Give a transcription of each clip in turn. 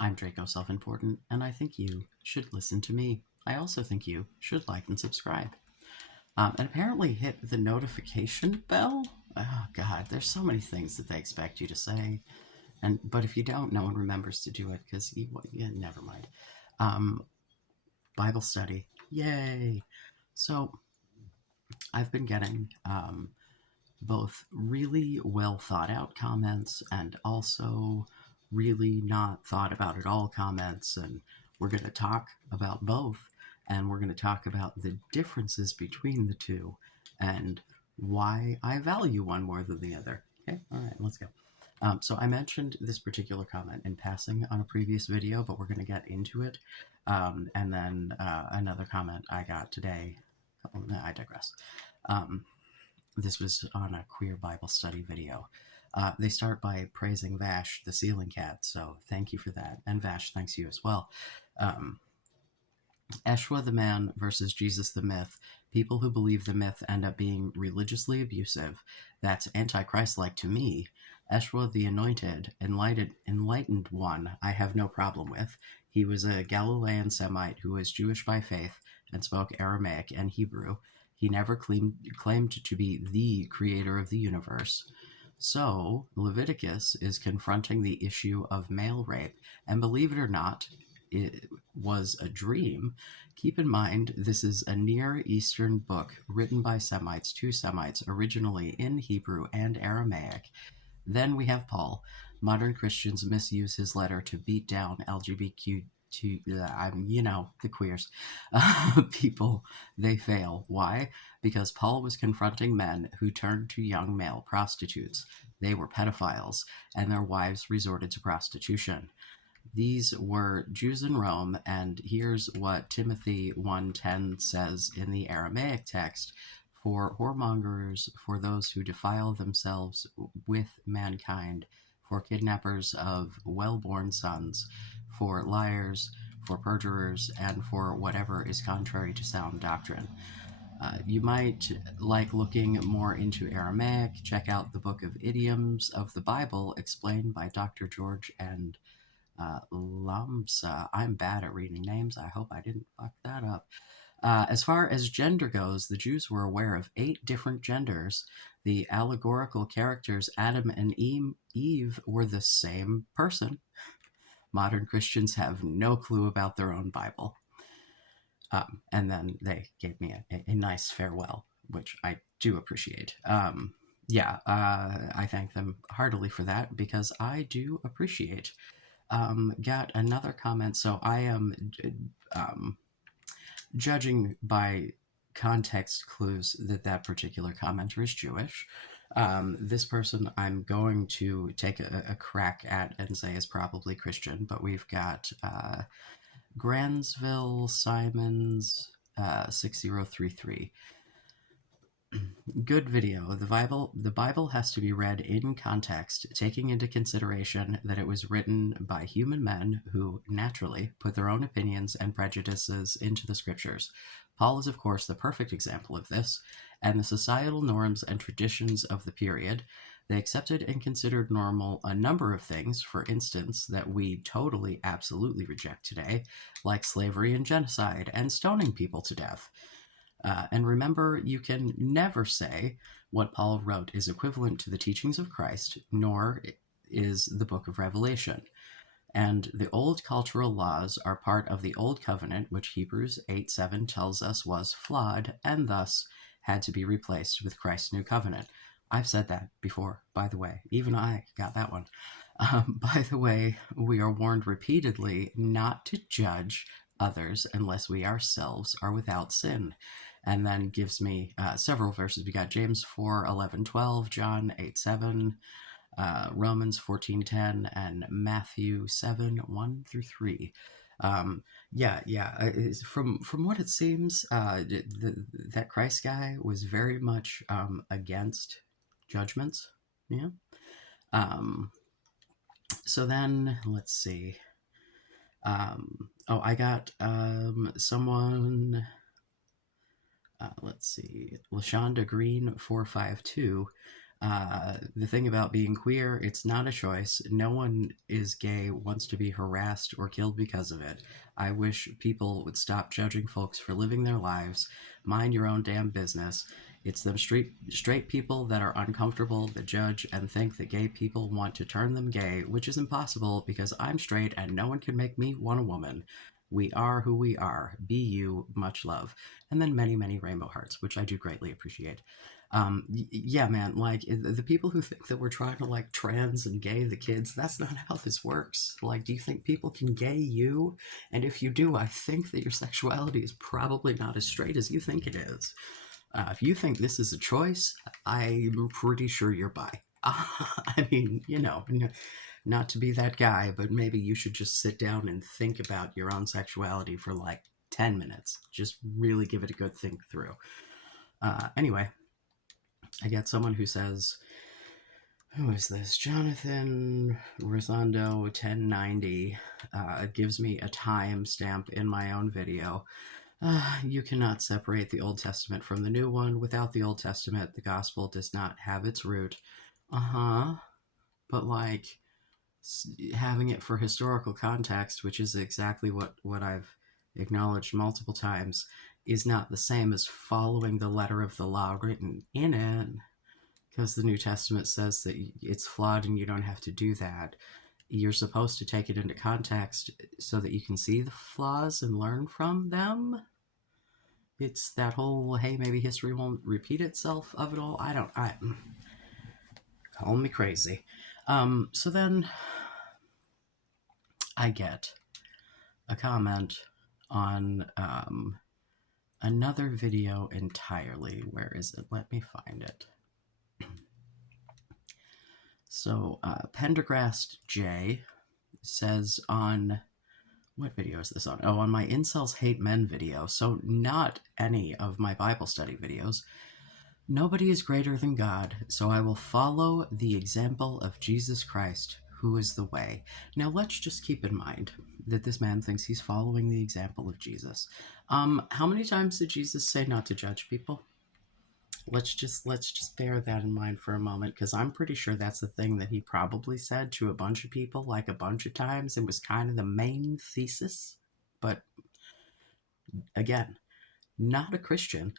I'm Draco Self-Important, and I think you should listen to me. I also think you should like and subscribe. And apparently hit the notification bell. Oh God, there's so many things that they expect you to say, but if you don't, no one remembers to do it because yeah, never mind. Um, Bible study, yay! So I've been getting both really well thought out comments and also really not thought about at all comments. And we're going to talk about both. And we're going to talk about the differences between the two and why I value one more than the other. Okay, all right, let's go. So I mentioned this particular comment in passing on a previous video, but we're going to get into it. And then another comment I got today. I digress. Um, this was on a queer Bible study video. They start by praising Vash, the ceiling cat, so thank you for that. And Vash thanks you as well. Um, Eshwa the man versus Jesus the myth. People who believe the myth end up being religiously abusive. That's anti-Christ-like to me. Eshwa the anointed, enlightened one, I have no problem with. He was a Galilean Semite who was Jewish by faith and spoke Aramaic and Hebrew. He never claimed to be the creator of the universe. So, Leviticus is confronting the issue of male rape, and believe it or not, it was a dream. Keep in mind, this is a Near Eastern book written by Semites to Semites, originally in Hebrew and Aramaic. Then we have Paul. Modern Christians misuse his letter to beat down LGBTQ the queers, people. They fail. Why? Because Paul was confronting men who turned to young male prostitutes. They were pedophiles, and their wives resorted to prostitution. These were Jews in Rome, and here's what Timothy 1:10 says in the Aramaic text: for whoremongers, for those who defile themselves with mankind, for kidnappers of well-born sons, for liars, for perjurers, and for whatever is contrary to sound doctrine. You might like looking more into Aramaic. Check out the Book of Idioms of the Bible, explained by Dr. George and Lamsa. I'm bad at reading names. I hope I didn't fuck that up. As far as gender goes, the Jews were aware of 8 different genders. The allegorical characters Adam and Eve were the same person. Modern Christians have no clue about their own Bible. And then they gave me a nice farewell, which I do appreciate. I thank them heartily for that because I do appreciate. Got another comment. So I am um, judging by context clues that particular commenter is Jewish. This person I'm going to take a crack at and say is probably Christian, but we've got Gransville Simons 6033. Good video. The Bible has to be read in context, taking into consideration that it was written by human men who naturally put their own opinions and prejudices into the scriptures. Paul is, of course, the perfect example of this, and the societal norms and traditions of the period. They accepted and considered normal a number of things, for instance, that we totally, absolutely reject today, like slavery and genocide and stoning people to death. And remember, you can never say what Paul wrote is equivalent to the teachings of Christ, nor is the book of Revelation. And the old cultural laws are part of the old covenant, which Hebrews 8:7 tells us was flawed and thus had to be replaced with Christ's new covenant. I've said that before, by the way. Even I got that one. By the way, we are warned repeatedly not to judge others unless we ourselves are without sin. And then gives me several verses. We got James 4:11-12, John 8:7, Romans 14:10, and Matthew 7:1-3. From what it seems, that Christ guy was very much against judgments. Yeah. Um, so then let's see. I got someone. Let's see, Lashonda Green 452. The thing about being queer, it's not a choice. No one is gay wants to be harassed or killed because of it. I wish people would stop judging folks for living their lives. Mind your own damn business. It's them straight people that are uncomfortable, that judge and think that gay people want to turn them gay, which is impossible because I'm straight and no one can make me want a woman. We are who we are. Be you. Much love. And then many, many rainbow hearts, which I do greatly appreciate. Yeah, man, like the people who think that we're trying to like trans and gay the kids, that's not how this works. Like, do you think people can gay you? And if you do, I think that your sexuality is probably not as straight as you think it is. If you think this is a choice, I'm pretty sure you're bi. I mean, not to be that guy, but maybe you should just sit down and think about your own sexuality for like 10 minutes. Just really give it a good think through. Anyway, I get someone who says, who is this? Jonathan Rosondo 1090 gives me a timestamp in my own video. You cannot separate the Old Testament from the New One. Without the Old Testament, the gospel does not have its root. But like having it for historical context, which is exactly what I've acknowledged multiple times, is not the same as following the letter of the law written in it, because the New Testament says that it's flawed and you don't have to do that. You're supposed to take it into context so that you can see the flaws and learn from them. It's that whole, hey, maybe history won't repeat itself of it all. I call me crazy. So then I get a comment on another video entirely. Where is it? Let me find it. So Pendergrast J says on, what video is this on? Oh, on my Incels Hate Men video. So not any of my Bible study videos. Nobody is greater than God, so I will follow the example of Jesus Christ, who is the way. Now let's just keep in mind that this man thinks he's following the example of Jesus. How many times did Jesus say not to judge people? Let's just bear that in mind for a moment, because I'm pretty sure that's the thing that he probably said to a bunch of people like a bunch of times. It was kind of the main thesis. But again, not a Christian.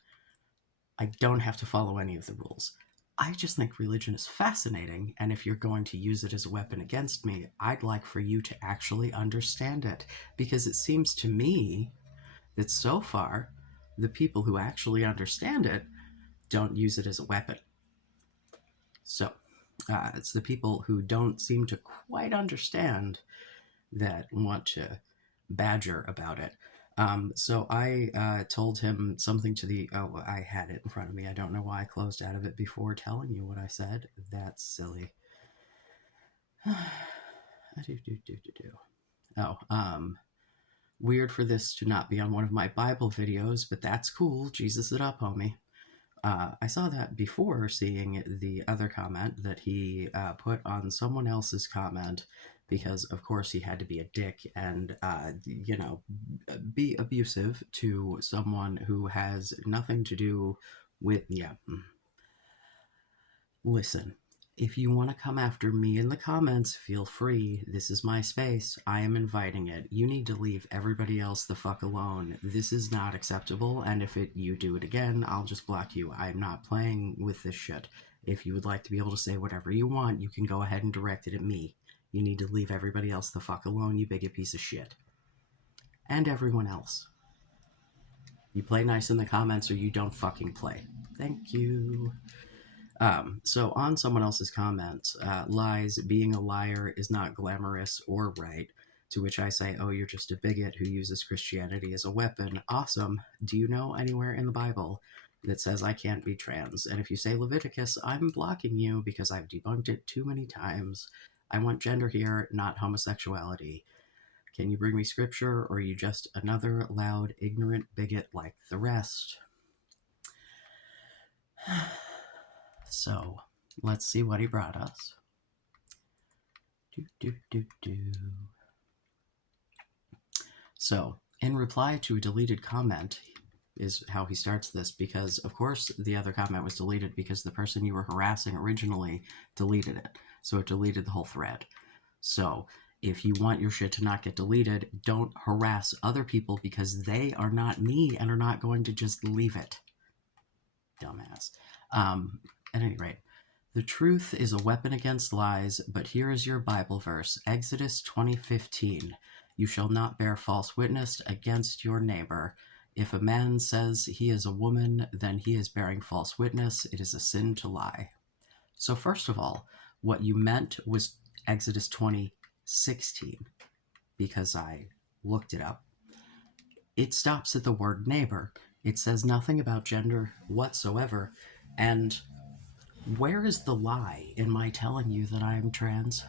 I don't have to follow any of the rules. I just think religion is fascinating, and if you're going to use it as a weapon against me, I'd like for you to actually understand it, because it seems to me that so far, the people who actually understand it don't use it as a weapon. So, it's the people who don't seem to quite understand that want to badger about it. So I told him something to the, oh, I had it in front of me. I don't know why I closed out of it before telling you what I said. That's silly. Weird for this to not be on one of my Bible videos, but that's cool. Jesus it up, homie. I saw that before seeing the other comment that he put on someone else's comment, because of course he had to be a dick and be abusive to someone who has nothing to do with, yeah. Listen, if you want to come after me in the comments, feel free. This is my space. I am inviting it. You need to leave everybody else the fuck alone. This is not acceptable, and if you do it again, I'll just block you. I'm not playing with this shit. If you would like to be able to say whatever you want, you can go ahead and direct it at me. You need to leave everybody else the fuck alone, you bigot piece of shit. And everyone else. You play nice in the comments or you don't fucking play. Thank you. So on someone else's comments, lies, being a liar is not glamorous or right. To which I say, oh, you're just a bigot who uses Christianity as a weapon. Awesome. Do you know anywhere in the Bible that says I can't be trans? And if you say Leviticus, I'm blocking you because I've debunked it too many times. I want gender here, not homosexuality. Can you bring me scripture, or are you just another loud, ignorant bigot like the rest? So, let's see what he brought us. So, in reply to a deleted comment, is how he starts this, because of course the other comment was deleted because the person you were harassing originally deleted it. So it deleted the whole thread. So if you want your shit to not get deleted, don't harass other people because they are not me and are not going to just leave it. Dumbass. At any rate, the truth is a weapon against lies, but here is your Bible verse, Exodus 20:15. You shall not bear false witness against your neighbor. If a man says he is a woman, then he is bearing false witness. It is a sin to lie. So first of all, what you meant was Exodus 20:16, because I looked it up. It stops at the word neighbor. It says nothing about gender whatsoever. And where is the lie in my telling you that I am trans?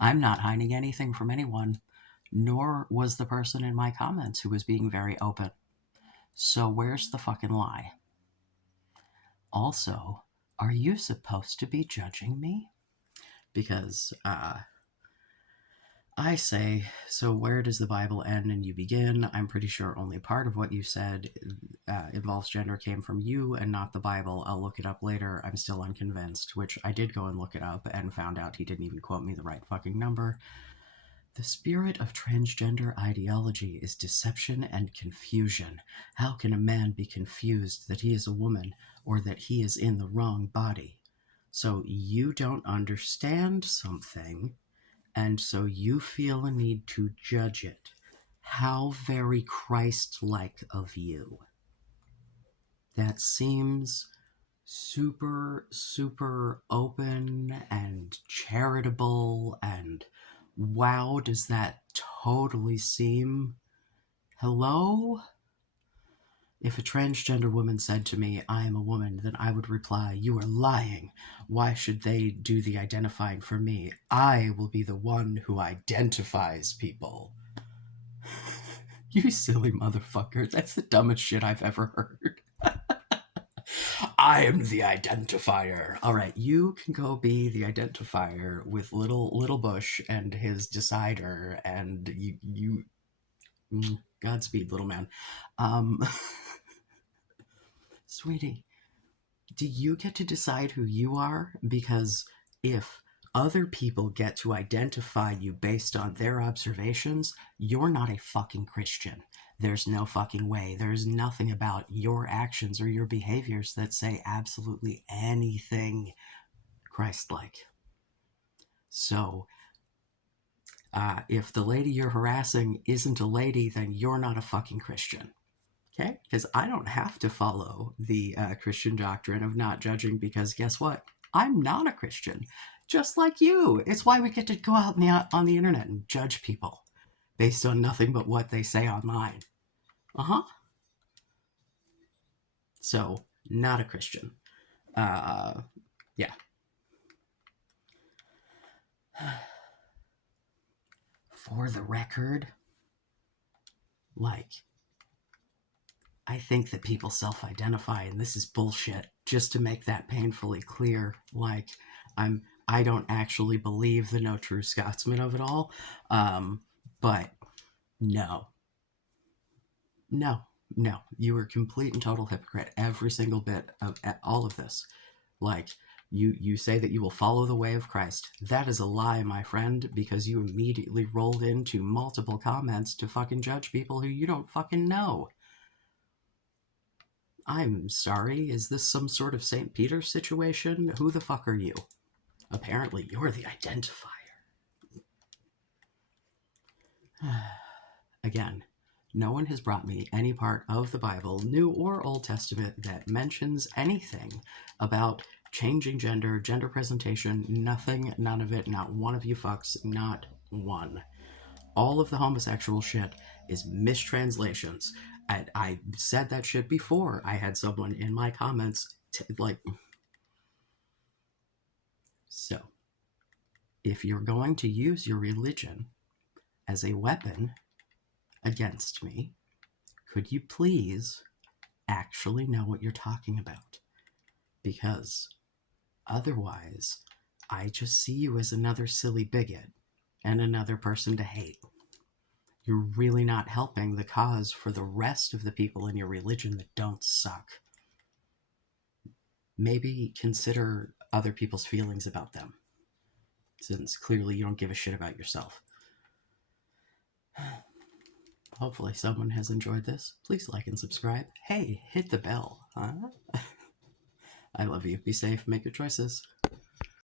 I'm not hiding anything from anyone, nor was the person in my comments who was being very open. So where's the fucking lie? Also, are you supposed to be judging me? Because I say, so where does the Bible end and you begin? I'm pretty sure only part of what you said involves gender came from you and not the Bible. I'll look it up later. I'm still unconvinced, which I did go and look it up and found out he didn't even quote me the right fucking number. The spirit of transgender ideology is deception and confusion. How can a man be confused that he is a woman or that he is in the wrong body? So you don't understand something, and so you feel a need to judge it. How very Christ-like of you. That seems super, super open and charitable, and wow, does that totally seem... Hello? If a transgender woman said to me, I am a woman, then I would reply, you are lying. Why should they do the identifying for me? I will be the one who identifies people. You silly motherfucker. That's the dumbest shit I've ever heard. I am the identifier. All right, you can go be the identifier with little Bush and his decider, and you Godspeed, little man. Sweetie, do you get to decide who you are? Because if other people get to identify you based on their observations, you're not a fucking Christian. There's no fucking way. There's nothing about your actions or your behaviors that say absolutely anything Christ-like. So, if the lady you're harassing isn't a lady, then you're not a fucking Christian. Okay? Because I don't have to follow the Christian doctrine of not judging, because guess what? I'm not a Christian. Just like you. It's why we get to go out on the internet and judge people based on nothing but what they say online. So, not a Christian. Yeah. For the record, like, I think that people self-identify, and this is bullshit, just to make that painfully clear. Like, I don't actually believe the no true Scotsman of it all. But no. You were complete and total hypocrite. Every single bit of all of this. Like, you say that you will follow the way of Christ. That is a lie, my friend, because you immediately rolled into multiple comments to fucking judge people who you don't fucking know. I'm sorry, is this some sort of St. Peter situation? Who the fuck are you? Apparently, you're the identifier. Again, no one has brought me any part of the Bible, New or Old Testament, that mentions anything about changing gender, gender presentation, nothing, none of it, not one of you fucks, not one. All of the homosexual shit is mistranslations. I said that shit before. I had someone in my comments so, if you're going to use your religion as a weapon against me, could you please actually know what you're talking about? Because otherwise, I just see you as another silly bigot and another person to hate. you're really not helping the cause for the rest of the people in your religion that don't suck. Maybe consider other people's feelings about them, since clearly you don't give a shit about yourself. Hopefully someone has enjoyed this. Please like and subscribe. Hey, hit the bell, huh? I love you. Be safe. Make good choices.